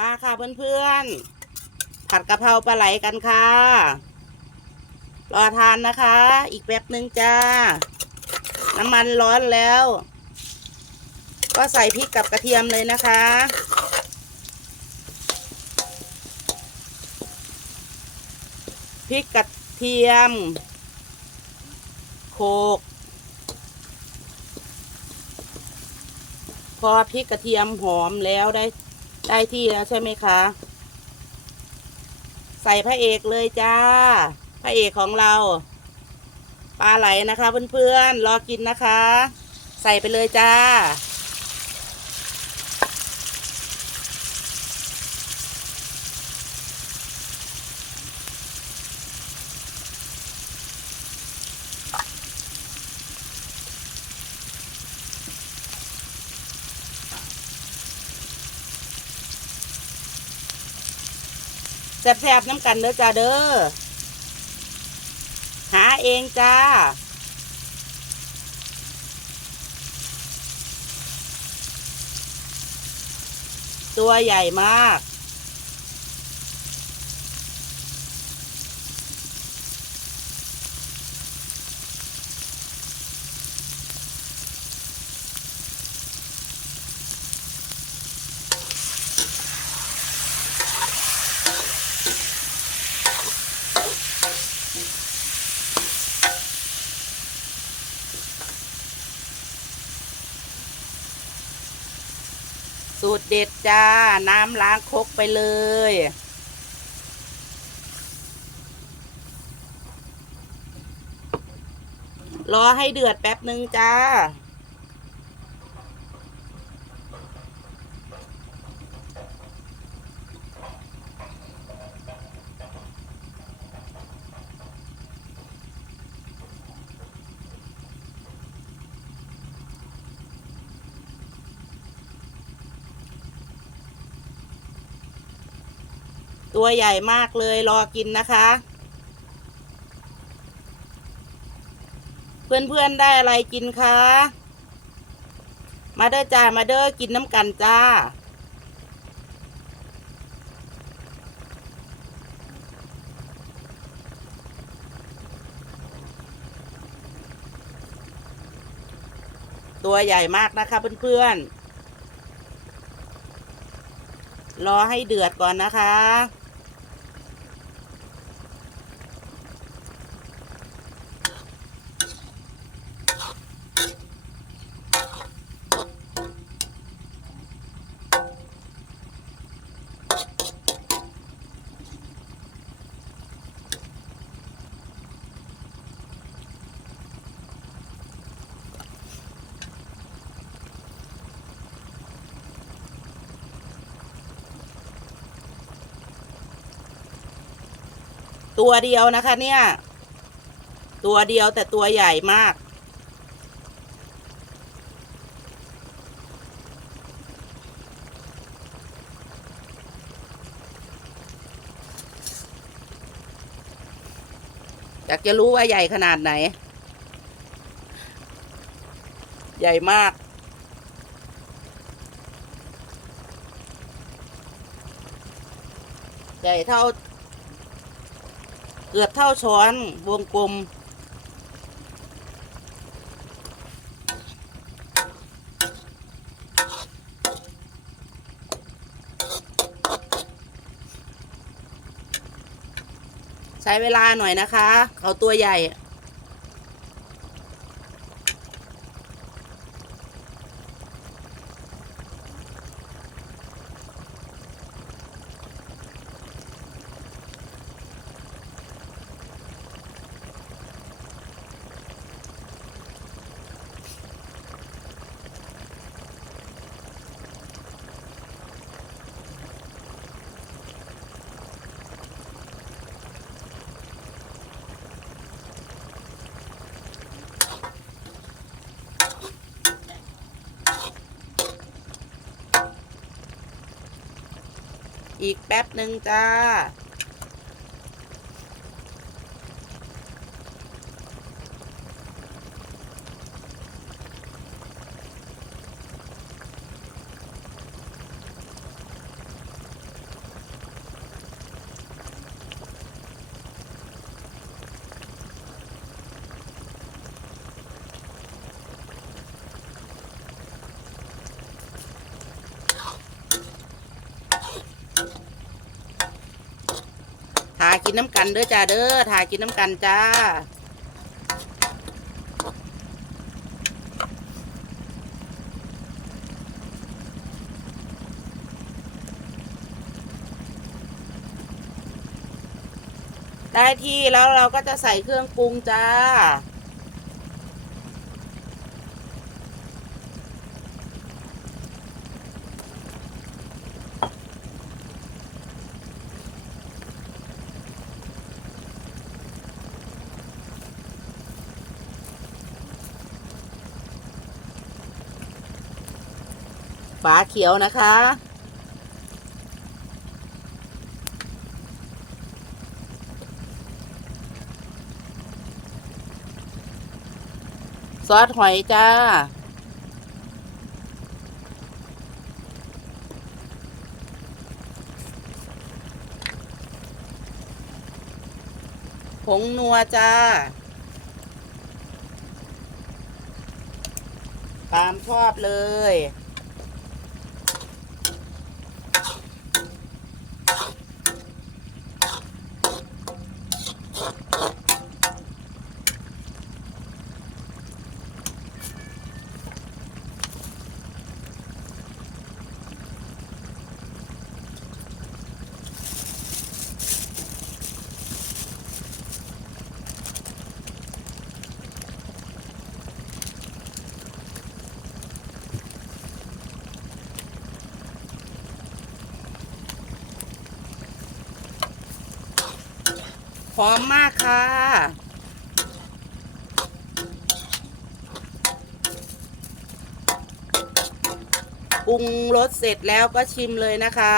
มาค่ะเพื่อนๆ ผัดกะเพราปลาไหลกันค่ะ รอทานนะคะ อีกแป๊บหนึ่งจ้า น้ำมันร้อนแล้ว ก็ใส่พริกกับกระเทียมเลยนะคะพริกกระเทียม โขก พอพริกกระเทียมหอมแล้วได้ ได้ที่แล้วใช่ไหมคะ ใส่พระเอกเลยจ้า พระเอกของเราปลาไหลนะคะเพื่อนๆรอกินนะคะ ใส่ไปเลยจ้า แซ่บๆน้ำกันเด้อจ้าเด้อ หาเองจ้า ตัวใหญ่มาก สูตรเด็ดจ้า น้ำล้างคกไปเลย รอให้เดือดแป๊บหนึ่งจ้า ตัวใหญ่มากเลยรอกินนะคะ เพื่อนๆได้อะไรกินคะ มาเด้อจ้า มาเด้อกินน้ำกันจ้าตัวใหญ่มากนะคะเพื่อนๆ รอให้เดือดก่อนนะคะ ตัวเดียวนะคะ เนี่ย ตัวเดียวแต่ตัวใหญ่มาก อยากจะรู้ว่าใหญ่ขนาดไหน ใหญ่มากใหญ่เท่า เกือบเท่าช้อนวงกลม ใช้เวลาหน่อยนะคะ เขาตัวใหญ่ อีกแป๊บหนึ่งจ้า กินน้ำกันเด้อจ้าเด้อทากินน้ำกันจ้าได้ที่แล้วเราก็จะใส่เครื่องปรุงจ้า ฝาเขียวนะคะ ซอสหอยจ้า ผงนัวจ้าตามชอบเลย อมมากค่ะ ปรุงรสเสร็จแล้วก็ชิมเลยนะคะ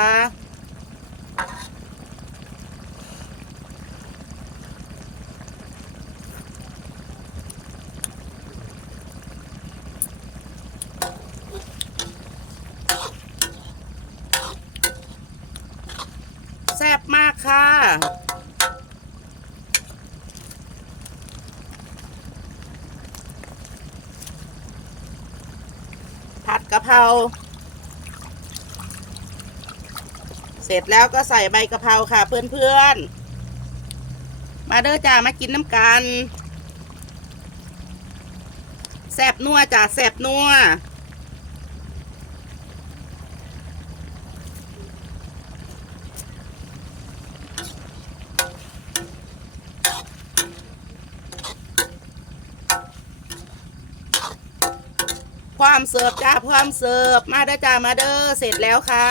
แซ่บมากค่ะ กะเพราเสร็จแล้วก็ใส่ใบกะเพราค่ะ เพื่อนๆ มาเด้อจ้ามากินน้ำกันแซบนัวจ้าแซบนัว ความเสิร์ฟจ้าความเสิร์ฟมาเด้อจ้ามาเด้อเสร็จแล้วค่ะ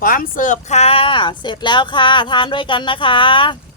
ความเสิร์ฟค่ะ เสร็จแล้วค่ะ ทานด้วยกันนะคะ